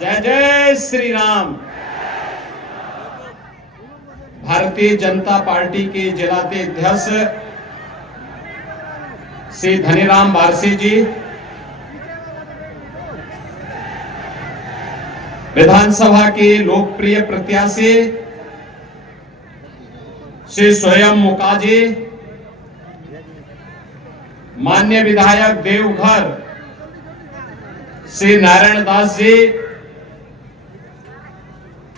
जय जय श्री राम। भारतीय जनता पार्टी के जिलाध्यक्ष श्री धनीराम बारसी जी, विधानसभा के लोकप्रिय प्रत्याशी श्री स्वयं मुकाजी, माननीय विधायक देवघर श्री नारायण दास जी,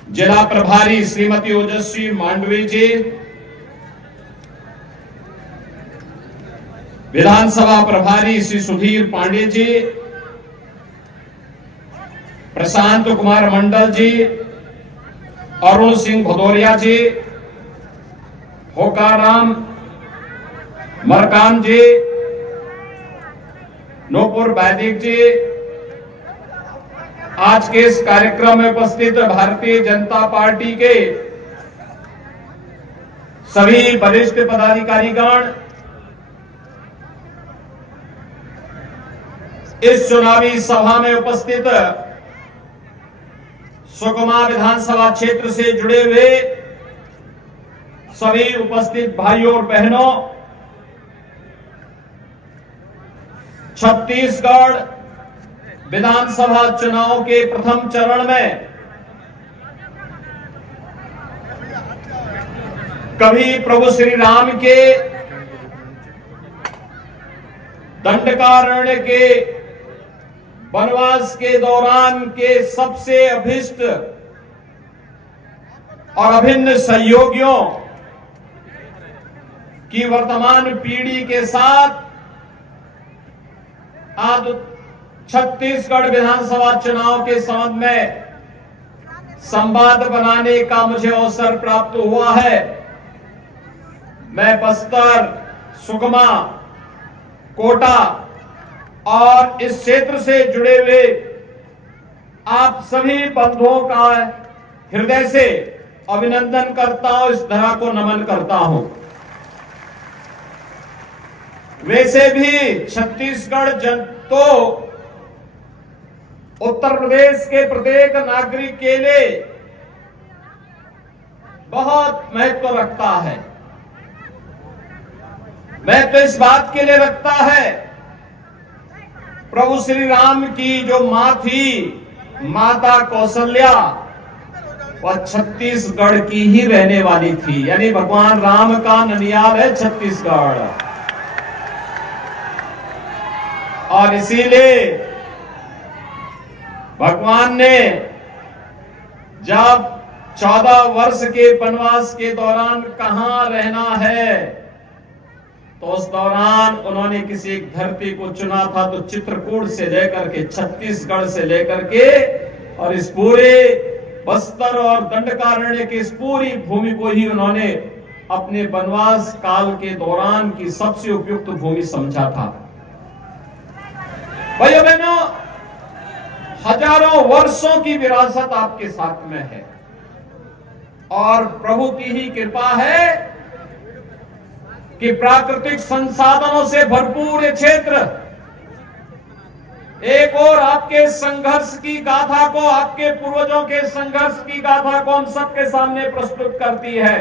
जिला प्रभारी श्रीमती ओजस्वी मांडवी जी, विधानसभा प्रभारी श्री सुधीर पांडे जी, प्रशांत कुमार मंडल जी, अरुण सिंह भदौरिया जी, होकाराम मरकाम जी, नूपुर वैदिक जी, आज के इस कार्यक्रम में उपस्थित भारतीय जनता पार्टी के सभी वरिष्ठ पदाधिकारीगण, इस चुनावी सभा में उपस्थित सुकमा विधानसभा क्षेत्र से जुड़े हुए सभी उपस्थित भाइयों और बहनों, छत्तीसगढ़ विधानसभा चुनाव के प्रथम चरण में कभी प्रभु श्री राम के दंडकारण्य के वनवास के दौरान के सबसे अभिष्ट और अभिन्न सहयोगियों की वर्तमान पीढ़ी के साथ आज छत्तीसगढ़ विधानसभा चुनाव के संबंध में संवाद बनाने का मुझे अवसर प्राप्त हुआ है। मैं बस्तर, सुकमा, कोटा और इस क्षेत्र से जुड़े हुए आप सभी बंधुओं का हृदय से अभिनंदन करता हूं, इस धरा को नमन करता हूं। वैसे भी छत्तीसगढ़ तो उत्तर प्रदेश के प्रत्येक नागरिक के लिए बहुत महत्व रखता है। महत्व इस बात के लिए रखता है, प्रभु श्री राम की जो मां थी, माता कौशल्या, वह छत्तीसगढ़ की ही रहने वाली थी। यानी भगवान राम का ननियाल है छत्तीसगढ़। और इसीलिए भगवान ने जब 14 वर्ष के वनवास के दौरान कहां रहना है, तो उस दौरान उन्होंने किसी एक धरती को चुना था। तो चित्रकूट से लेकर के, छत्तीसगढ़ से लेकर के और इस पूरे बस्तर और दंडकारण्य की इस पूरी भूमि को ही उन्होंने अपने वनवास काल के दौरान की सबसे उपयुक्त भूमि समझा था। भाइयों बहनों, हजारों वर्षों की विरासत आपके साथ में है और प्रभु की ही कृपा है कि प्राकृतिक संसाधनों से भरपूर ये क्षेत्र एक और आपके संघर्ष की गाथा को, आपके पूर्वजों के संघर्ष की गाथा को हम सबके सामने प्रस्तुत करती है।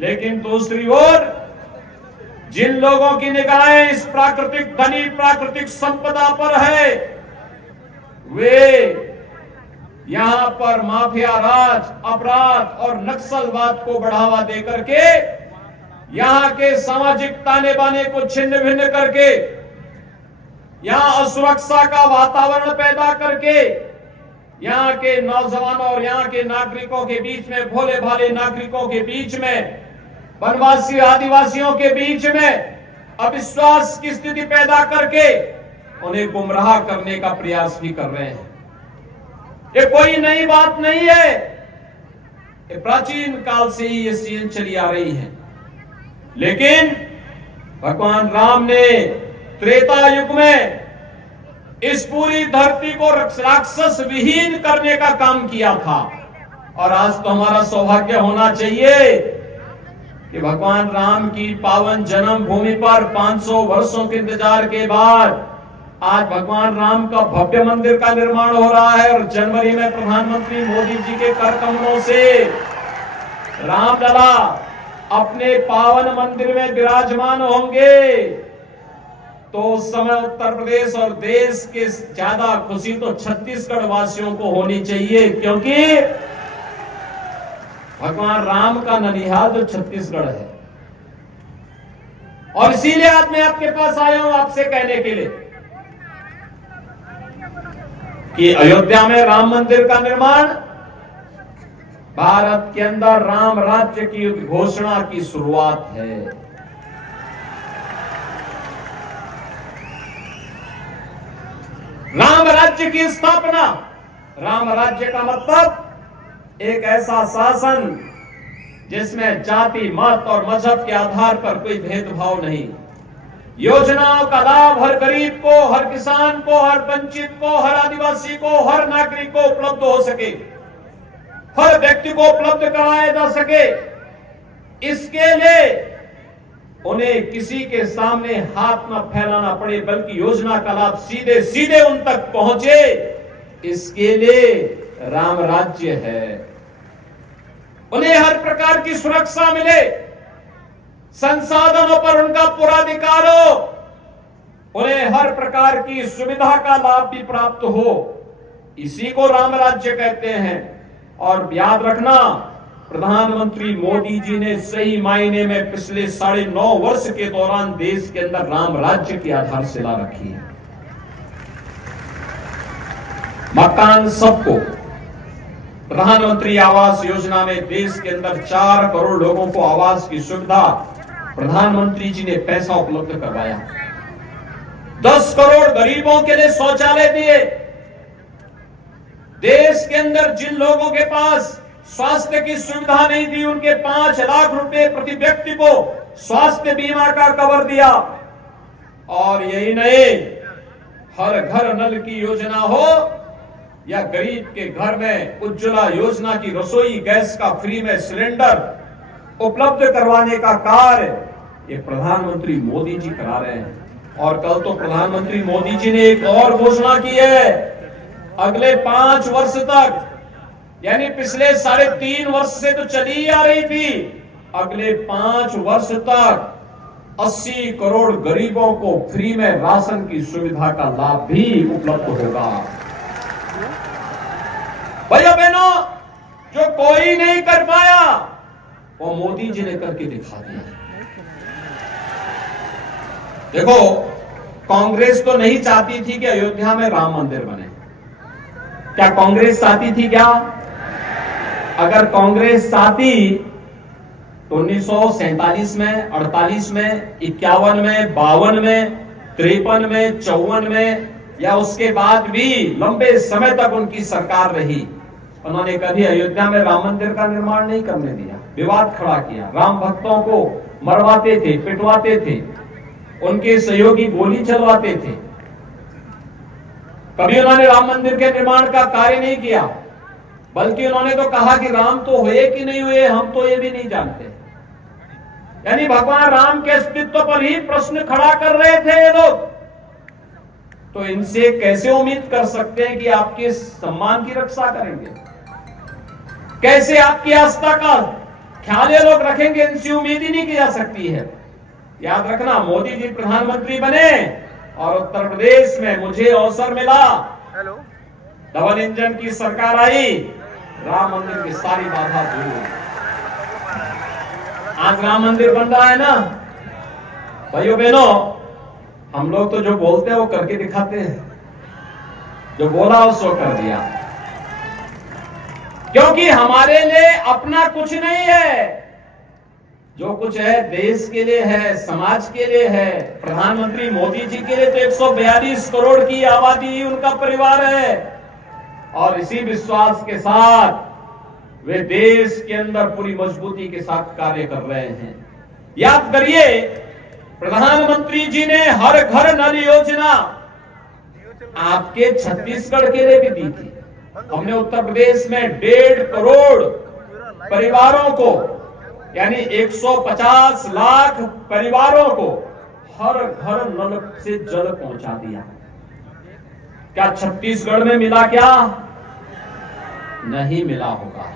लेकिन दूसरी ओर जिन लोगों की निगाहें इस प्राकृतिक धनी प्राकृतिक संपदा पर है, वे यहां पर माफिया राज, अपराध और नक्सलवाद को बढ़ावा देकर के, यहां के सामाजिक ताने बाने को छिन्न भिन्न करके, यहां असुरक्षा का वातावरण पैदा करके, यहां के नौजवानों और यहां के नागरिकों के बीच में, भोले भाले नागरिकों के बीच में, वनवासी आदिवासियों के बीच में अविश्वास की स्थिति पैदा करके उन्हें गुमराह करने का प्रयास भी कर रहे हैं। ये कोई नई बात नहीं है, ये प्राचीन काल से ही ये सीन चली आ रही है। लेकिन भगवान राम ने त्रेता युग में इस पूरी धरती को राक्षस विहीन करने का काम किया था। और आज तो हमारा सौभाग्य होना चाहिए कि भगवान राम की पावन जन्मभूमि पर 500 वर्षों के इंतजार के बाद आज भगवान राम का भव्य मंदिर का निर्माण हो रहा है और जनवरी में प्रधानमंत्री मोदी जी के कर कमलों से रामलला अपने पावन मंदिर में विराजमान होंगे, तो उस समय उत्तर प्रदेश और देश के ज्यादा खुशी तो छत्तीसगढ़ वासियों को होनी चाहिए, क्योंकि भगवान राम का ननिहाल तो छत्तीसगढ़ है। और इसीलिए आज मैं आपके पास आया हूं आपसे कहने के लिए कि अयोध्या में राम मंदिर का निर्माण भारत के अंदर राम राज्य की घोषणा की शुरुआत है। राम राज्य की स्थापना, राम राज्य का मतलब एक ऐसा शासन जिसमें जाति, मत और मजहब के आधार पर कोई भेदभाव नहीं। योजनाओं का लाभ हर गरीब को, हर किसान को, हर वंचित को, हर आदिवासी को, हर नागरिक को उपलब्ध हो सके, हर व्यक्ति को उपलब्ध कराया जा सके। इसके लिए उन्हें किसी के सामने हाथ न फैलाना पड़े, बल्कि योजना का लाभ सीधे सीधे उन तक पहुंचे। इसके लिए राम राज्य है। उन्हें हर प्रकार की सुरक्षा मिले, संसाधनों पर उनका पूरा अधिकार हो, उन्हें हर प्रकार की सुविधा का लाभ भी प्राप्त हो। इसी को राम राज्य कहते हैं। और याद रखना, प्रधानमंत्री मोदी जी ने सही मायने में पिछले 9.5 वर्ष के दौरान देश के अंदर राम राज्य की आधारशिला रखी है। मकान सबको, प्रधानमंत्री आवास योजना में देश के अंदर 4 करोड़ लोगों को आवास की सुविधा प्रधानमंत्री जी ने पैसा उपलब्ध करवाया। 10 करोड़ गरीबों के लिए शौचालय दिए। देश के अंदर जिन लोगों के पास स्वास्थ्य की सुविधा नहीं थी, उनके 5 लाख रुपए प्रति व्यक्ति को स्वास्थ्य बीमा का कवर दिया। और यही नहीं, हर घर नल की योजना हो या गरीब के घर में उज्ज्वला योजना की रसोई गैस का फ्री में सिलेंडर उपलब्ध करवाने का कार्य ये प्रधानमंत्री मोदी जी करा रहे हैं। और कल तो प्रधानमंत्री मोदी जी ने एक और घोषणा की है, अगले 5 वर्ष तक, यानी पिछले 3.5 वर्ष से तो चली ही आ रही थी, अगले 5 वर्ष तक 80 करोड़ गरीबों को फ्री में राशन की सुविधा का लाभ भी उपलब्ध होगा। भाइयों बहनों, जो कोई नहीं कर पाया वो मोदी जी ने करके दिखा दिया। देखो, कांग्रेस तो नहीं चाहती थी कि अयोध्या में राम मंदिर बने। क्या कांग्रेस चाहती थी क्या? अगर कांग्रेस चाहती तो 1947 में, 48 में, 51 में, 52 में, 53 में, 54 में या उसके बाद भी लंबे समय तक उनकी सरकार रही। उन्होंने कभी अयोध्या में राम मंदिर का निर्माण नहीं करने दिया, विवाद खड़ा किया, राम भक्तों को मरवाते थे, पिटवाते थे, उनके सहयोगी गोली चलवाते थे। कभी उन्होंने राम मंदिर के निर्माण का कार्य नहीं किया, बल्कि उन्होंने तो कहा कि राम तो हुए कि नहीं हुए हम तो ये भी नहीं जानते। यानी भगवान राम के अस्तित्व पर ही प्रश्न खड़ा कर रहे थे ये लोग। तो इनसे कैसे उम्मीद कर सकते हैं कि आपके सम्मान की रक्षा करेंगे, कैसे आपकी आस्था का ख्याल ये लोग रखेंगे? इनसे उम्मीद ही नहीं की जा सकती है। याद रखना, मोदी जी प्रधानमंत्री बने और उत्तर प्रदेश में मुझे अवसर मिला, डबल इंजन की सरकार आई, राम मंदिर की सारी बाधा दूर। आज राम मंदिर बन रहा है ना भाइयों बहनों। हम लोग तो जो बोलते हैं वो करके दिखाते हैं, जो बोला उसको कर दिया, क्योंकि हमारे लिए अपना कुछ नहीं है, जो कुछ है देश के लिए है, समाज के लिए है। प्रधानमंत्री मोदी जी के लिए तो 142 करोड़ की आबादी उनका परिवार है और इसी विश्वास के साथ वे देश के अंदर पूरी मजबूती के साथ कार्य कर रहे हैं। याद करिए, प्रधानमंत्री जी ने हर घर नल योजना आपके छत्तीसगढ़ के लिए भी दी थी। हमने उत्तर प्रदेश में 1.5 करोड़ परिवारों को, यानी 150 लाख परिवारों को हर घर नल से जल पहुंचा दिया। क्या छत्तीसगढ़ में मिला? क्या नहीं मिला होगा,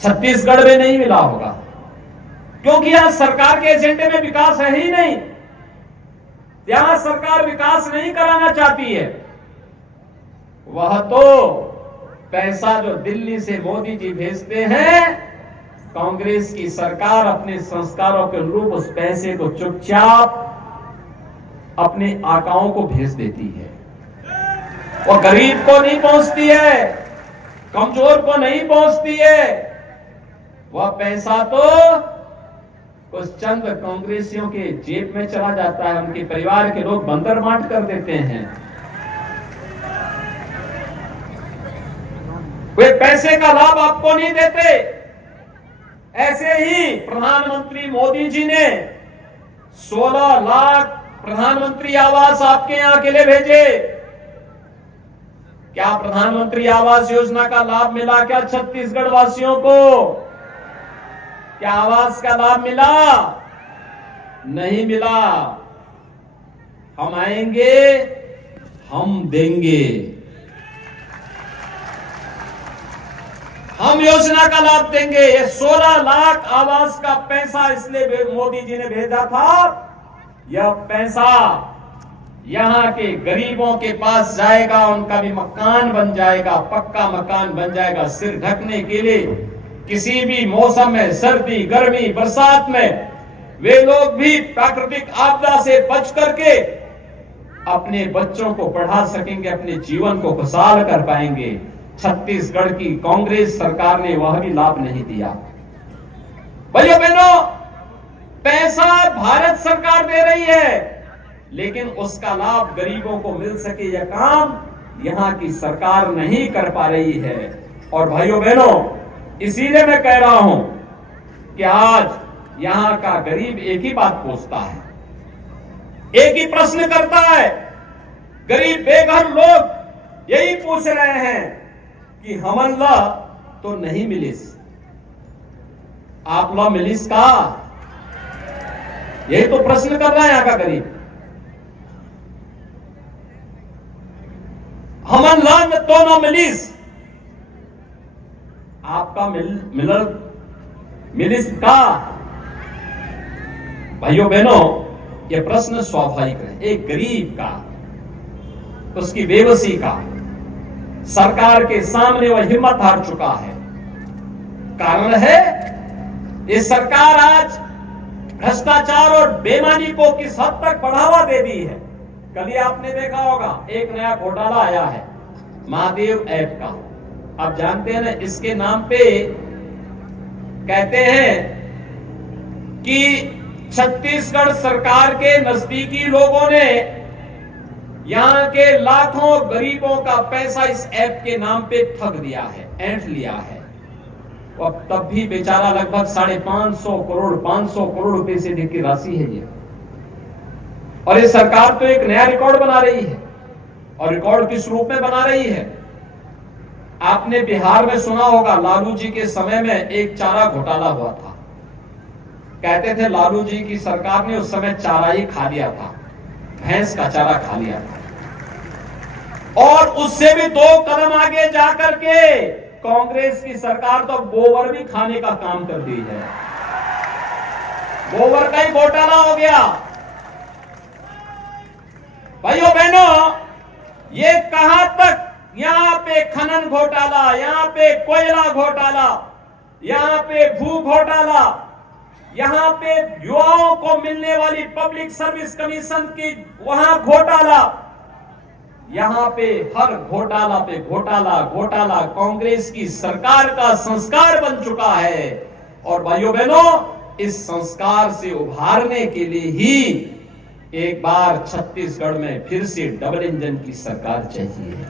छत्तीसगढ़ में नहीं मिला होगा, क्योंकि यहां सरकार के एजेंडे में विकास है ही नहीं। यहां सरकार विकास नहीं कराना चाहती है। वह तो पैसा जो दिल्ली से मोदी जी भेजते हैं, कांग्रेस की सरकार अपने संस्कारों के अनुरूप उस पैसे को चुपचाप अपने आकाओं को भेज देती है। वो गरीब को नहीं पहुंचती है, कमजोर को नहीं पहुंचती है। वह पैसा तो कुछ चंद कांग्रेसियों के जेब में चला जाता है, उनके परिवार के लोग बंदर बांट कर देते हैं। वे पैसे का लाभ आपको नहीं देते। ऐसे ही प्रधानमंत्री मोदी जी ने 16 लाख प्रधानमंत्री आवास आपके यहां के लिए भेजे। क्या प्रधानमंत्री आवास योजना का लाभ मिला क्या छत्तीसगढ़ वासियों को? क्या आवास का लाभ मिला? नहीं मिला। हम आएंगे, हम देंगे, हम योजना का लाभ देंगे। ये 16 लाख आवास का पैसा इसलिए मोदी जी ने भेजा था, यह पैसा यहां के गरीबों के पास जाएगा, उनका भी मकान बन जाएगा, पक्का मकान बन जाएगा, सिर ढकने के लिए। किसी भी मौसम में, सर्दी, गर्मी, बरसात में वे लोग भी प्राकृतिक आपदा से बच करके अपने बच्चों को पढ़ा सकेंगे, अपने जीवन को खुशहाल कर पाएंगे। छत्तीसगढ़ की कांग्रेस सरकार ने वह भी लाभ नहीं दिया। भाइयों बहनों, पैसा भारत सरकार दे रही है, लेकिन उसका लाभ गरीबों को मिल सके यह काम यहां की सरकार नहीं कर पा रही है। और भाइयों बहनों, इसीलिए मैं कह रहा हूं कि आज यहां का गरीब एक ही बात पूछता है, एक ही प्रश्न करता है। गरीब बेघर लोग यही पूछ रहे हैं कि हमन ला तो नहीं मिलिस, आप ला मिलिस का? यही तो प्रश्न कर रहा है यहां का गरीब। हमन ला तो न मिलिस, आपका मिलिस का? भाइयों बहनों, यह प्रश्न स्वाभाविक है। एक गरीब का, उसकी बेबसी का, सरकार के सामने वह हिम्मत हार चुका है। कारण है, ये सरकार आज भ्रष्टाचार और बेईमानी को किस हद तक बढ़ावा दे दी है। कल ही आपने देखा होगा, एक नया घोटाला आया है महादेव ऐप का। आप जानते हैं ना, इसके नाम पे कहते हैं कि छत्तीसगढ़ सरकार के नजदीकी लोगों ने यहां के लाखों गरीबों का पैसा इस ऐप के नाम पे ठग दिया है, ऐंठ लिया है। अब तब भी बेचारा लगभग 550 करोड़ 500 करोड़ रुपए से अधिक की राशि है ये। और ये सरकार तो एक नया रिकॉर्ड बना रही है, और रिकॉर्ड किस रूप में बना रही है? आपने बिहार में सुना होगा, लालू जी के समय में एक चारा घोटाला हुआ था। कहते थे लालू जी की सरकार ने उस समय चारा ही खा लिया था, भैंस का चारा खा लिया था। और उससे भी 2 कदम आगे जाकर के कांग्रेस की सरकार तो गोबर भी खाने का काम कर दी है। गोबर का ही घोटाला हो गया। भाइयों बहनों, ये कहां तक? यहां पे खनन घोटाला, यहां पे कोयला घोटाला, यहां पे भू घोटाला, यहां पे युवाओं को मिलने वाली पब्लिक सर्विस कमीशन की वहां घोटाला, यहां पे हर घोटाला पे घोटाला। घोटाला कांग्रेस की सरकार का संस्कार बन चुका है। और भाइयों बहनों, इस संस्कार से उभारने के लिए ही एक बार छत्तीसगढ़ में फिर से डबल इंजन की सरकार चाहिए।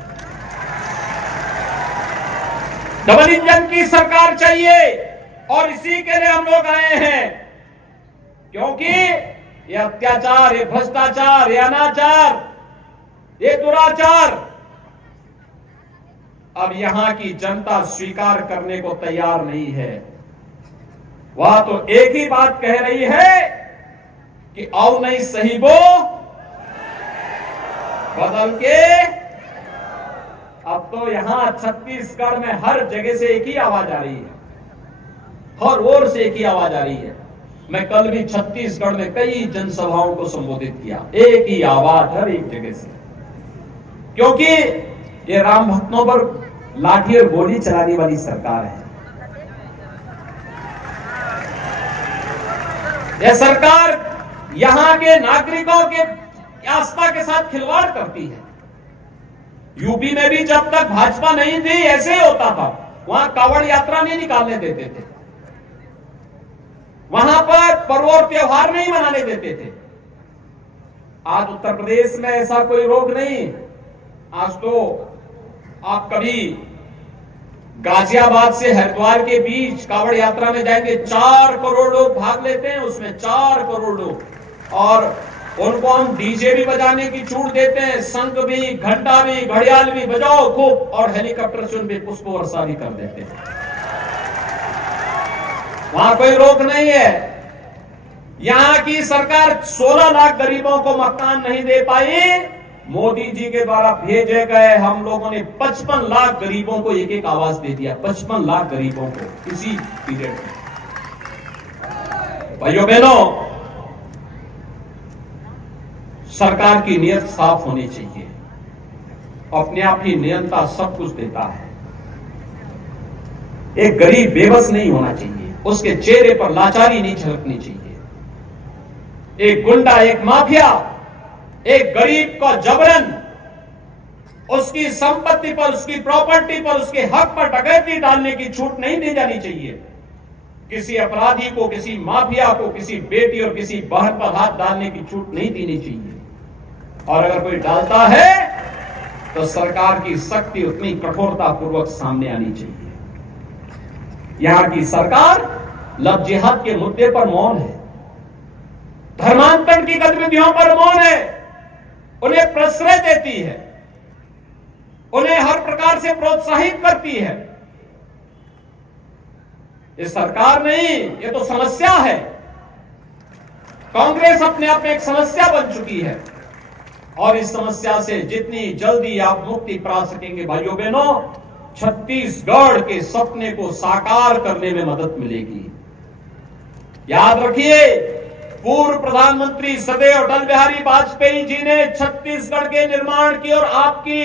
डबल इंजन की सरकार चाहिए, और इसी के लिए हम लोग आए हैं, क्योंकि ये अत्याचार, ये भ्रष्टाचार, ये अनाचार, ये दुराचार अब यहां की जनता स्वीकार करने को तैयार नहीं है। वह तो एक ही बात कह रही है कि आओ नहीं सही बो, बदल के अब तो यहां छत्तीसगढ़ में हर जगह से एक ही आवाज आ रही है, हर ओर से एक ही आवाज आ रही है। मैं कल भी छत्तीसगढ़ में कई जनसभाओं को संबोधित किया, एक ही आवाज हर एक जगह से, क्योंकि ये राम भक्तों पर लाठी और गोली चलाने वाली सरकार है। यह सरकार यहां के नागरिकों के आस्था के साथ खिलवाड़ करती है। यूपी में भी जब तक भाजपा नहीं थी ऐसे ही होता था, वहां कावड़ यात्रा नहीं निकालने देते थे, वहां पर पर्व और त्योहार नहीं मनाने देते थे। आज उत्तर प्रदेश में ऐसा कोई रोक नहीं। आज तो आप कभी गाजियाबाद से हरिद्वार के बीच कावड़ यात्रा में जाएंगे, 4 करोड़ लोग भाग लेते हैं उसमें, 4 करोड़ लोग, और उनको हम डीजे भी बजाने की छूट देते हैं, शंख भी, घंटा भी, घड़ियाल भी बजाओ खूब, और हेलीकॉप्टर से उन पे पुष्प वर्षा भी कर देते हैं। वहां कोई रोक नहीं है। यहां की सरकार 16 लाख गरीबों को मकान नहीं दे पाई। मोदी जी के द्वारा भेजे गए हम लोगों ने 55 लाख गरीबों को एक एक आवास दे दिया, 55 लाख गरीबों को इसी पीरियड में। भाइयों बहनों, सरकार की नियत साफ होनी चाहिए। अपने आप ही नियंत्रण सब कुछ देता है। एक गरीब बेबस नहीं होना चाहिए, उसके चेहरे पर लाचारी नहीं झलकनी चाहिए। एक गुंडा, एक माफिया, एक गरीब को जबरन उसकी संपत्ति पर, उसकी प्रॉपर्टी पर, उसके हक पर डकैती डालने की छूट नहीं दी जानी चाहिए। किसी अपराधी को, किसी माफिया को, किसी बेटी और किसी बहन पर हाथ डालने की छूट नहीं देनी चाहिए। और अगर कोई डालता है तो सरकार की सख्ती उतनी कठोरता पूर्वक सामने आनी चाहिए। यहां की सरकार लव जिहाद के मुद्दे पर मौन है, धर्मांतरण की गतिविधियों पर मौन है, उन्हें प्रश्रय देती है, उन्हें हर प्रकार से प्रोत्साहित करती है। ये सरकार नहीं, ये तो समस्या है। कांग्रेस अपने आप में एक समस्या बन चुकी है, और इस समस्या से जितनी जल्दी आप मुक्ति पा सकेंगे भाइयों बहनों, छत्तीसगढ़ के सपने को साकार करने में मदद मिलेगी। याद रखिए, पूर्व प्रधानमंत्री सदैव अटल बिहारी वाजपेयी जी ने छत्तीसगढ़ के निर्माण की और आपकी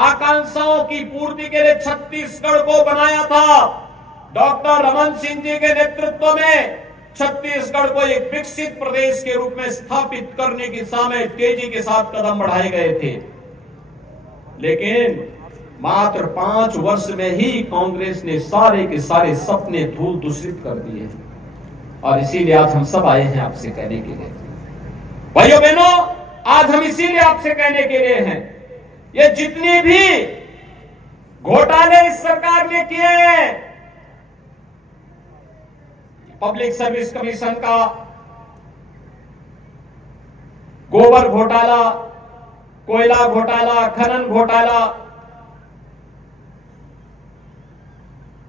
आकांक्षाओं की पूर्ति के लिए छत्तीसगढ़ को बनाया था। डॉक्टर रमन सिंह जी के नेतृत्व में छत्तीसगढ़ को एक विकसित प्रदेश के रूप में स्थापित करने की दिशा में तेजी के साथ कदम बढ़ाए गए थे। लेकिन मात्र 5 वर्ष में ही कांग्रेस ने सारे के सारे सपने धूल दूषित कर दिए। और इसीलिए आज हम सब आए हैं आपसे कहने के लिए, भाइयों बहनों, आज हम इसीलिए आपसे कहने के लिए हैं, ये जितने भी घोटाले इस सरकार ने किए हैं, पब्लिक सर्विस कमीशन का गोबर घोटाला, कोयला घोटाला, खनन घोटाला,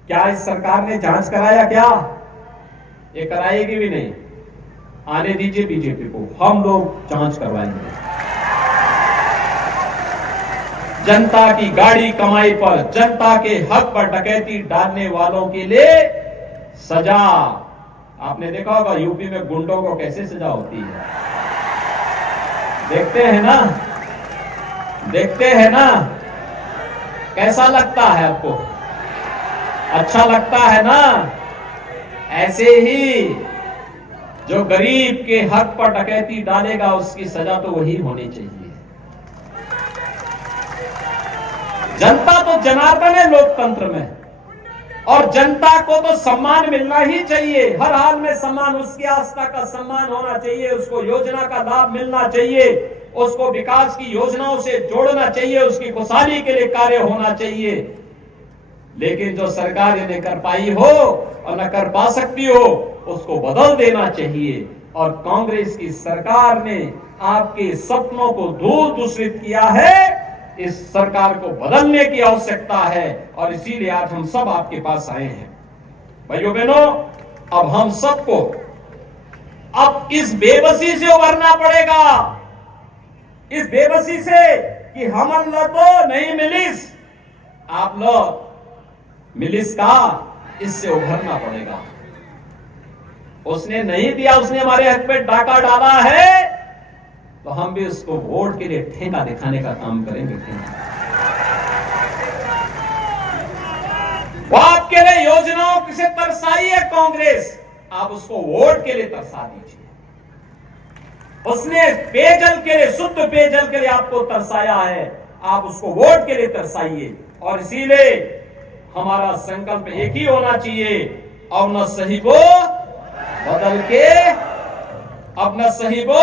क्या इस सरकार ने जांच कराया? क्या ये कराएगी भी नहीं। आने दीजिए बीजेपी को, हम लोग जांच करवाएंगे। जनता की गाड़ी कमाई पर, जनता के हक पर डकैती डालने वालों के लिए सजा। आपने देखा होगा यूपी में गुंडों को कैसे सजा होती है, देखते हैं ना, देखते हैं ना, कैसा लगता है आपको? अच्छा लगता है ना? ऐसे ही जो गरीब के हक पर डकैती डालेगा उसकी सजा तो वही होनी चाहिए। जनता तो जनार्दन है लोकतंत्र में, और जनता को तो सम्मान मिलना ही चाहिए। हर हाल में सम्मान, उसकी आस्था का सम्मान होना चाहिए, उसको योजना का लाभ मिलना चाहिए, उसको विकास की योजनाओं से जोड़ना चाहिए, उसकी खुशहाली के लिए कार्य होना चाहिए। लेकिन जो सरकार ये नहीं कर पाई हो और न कर पा सकती हो, उसको बदल देना चाहिए। और कांग्रेस की सरकार ने आपके सपनों को धूल दूषित किया है। इस सरकार को बदलने की आवश्यकता है, और इसीलिए आज हम सब आपके पास आए हैं। भाइयों बहनों, अब हम सबको अब इस बेबसी से उबरना पड़ेगा। इस बेबसी से कि हमन लो तो नहीं मिलिस, आप लोग मिलिस का, इससे उभरना पड़ेगा। उसने नहीं दिया, उसने हमारे हक पे डाका डाला है, तो हम भी उसको वोट के लिए ठेका दिखाने का काम करेंगे। वो आपके लिए योजनाओं से तरसाई है कांग्रेस, आप उसको वोट के लिए तरसा दीजिए। उसने पेयजल के लिए, शुद्ध पेयजल के लिए आपको तरसाया है, आप उसको वोट के लिए तरसाइए। और इसीलिए हमारा संकल्प एक ही होना चाहिए, अब न सही वो बदल के, अब न सही वो।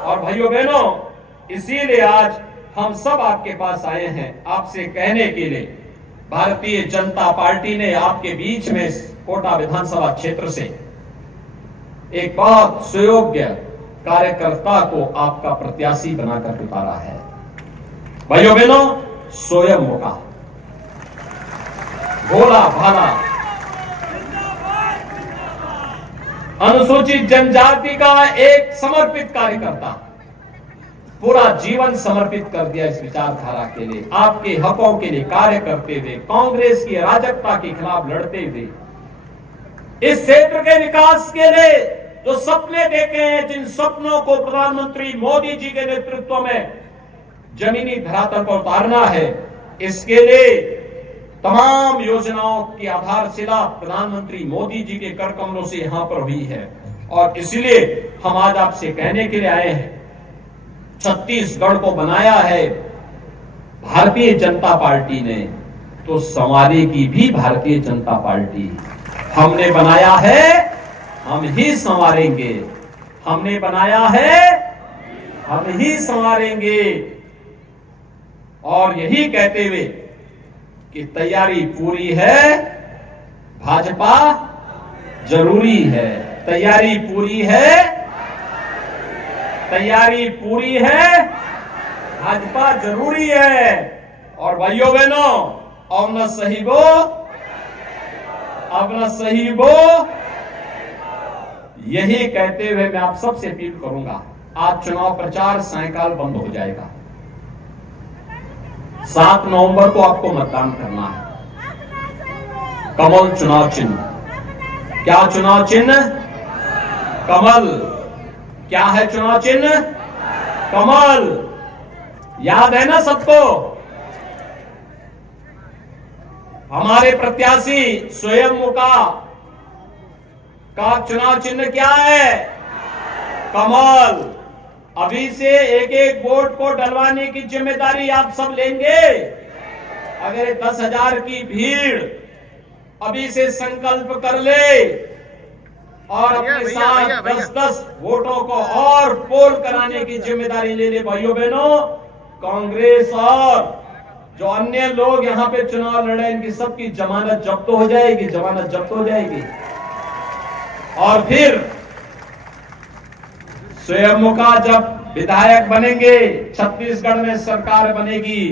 और भाइयों बहनों, इसीलिए आज हम सब आपके पास आए हैं आपसे कहने के लिए, भारतीय जनता पार्टी ने आपके बीच में कोटा विधानसभा क्षेत्र से एक बहुत सुयोग्य कार्यकर्ता को आपका प्रत्याशी बनाकर उतारा है। भाइयों बहनों, स्वयं मौका, भोला भाला, अनुसूचित जनजाति का एक समर्पित कार्यकर्ता, पूरा जीवन समर्पित कर दिया इस विचारधारा के लिए, आपके हकों के लिए कार्य करते हुए, कांग्रेस की अराजकता के खिलाफ लड़ते हुए, इस क्षेत्र के विकास के लिए जो सपने देखे हैं, जिन सपनों को प्रधानमंत्री मोदी जी के नेतृत्व में जमीनी धरातल पर उतारना है, इसके लिए तमाम योजनाओं की आधारशिला प्रधानमंत्री मोदी जी के कर कमलों से यहां पर हुई है। और इसलिए हम आज आपसे कहने के लिए आए हैं, छत्तीसगढ़ को बनाया है भारतीय जनता पार्टी ने, तो संवारेगी भी भारतीय जनता पार्टी। हमने बनाया है, हम ही संवारेंगे। हमने बनाया है, हम ही संवारेंगे। और यही कहते हुए कि तैयारी पूरी है, भाजपा जरूरी है। तैयारी पूरी है, तैयारी पूरी है, भाजपा जरूरी है। और भाइयों बहनों, अब न सही वो, अब न सही वो, यही कहते हुए मैं आप सबसे अपील करूंगा, आज चुनाव प्रचार सायंकाल बंद हो जाएगा। 7 नवंबर को आपको मतदान करना है। कमल चुनाव चिन्ह, क्या चुनाव चिन्ह? कमल। क्या है चुनाव चिन्ह? कमल। याद है ना सबको? हमारे प्रत्याशी स्वयं का चुनाव चिन्ह क्या है? कमल। अभी से एक एक वोट को डलवाने की जिम्मेदारी आप सब लेंगे। अगर 10,000 की भीड़ अभी से संकल्प कर ले और अपने साथ 10-10 वोटों को और पोल कराने की जिम्मेदारी ले ले। भाइयों बहनों, कांग्रेस और जो अन्य लोग यहाँ पे चुनाव लड़े, इनकी सबकी जमानत जब्त हो जाएगी, जमानत जब्त हो जाएगी। और फिर स्वयं जब विधायक बनेंगे, छत्तीसगढ़ में सरकार बनेगी,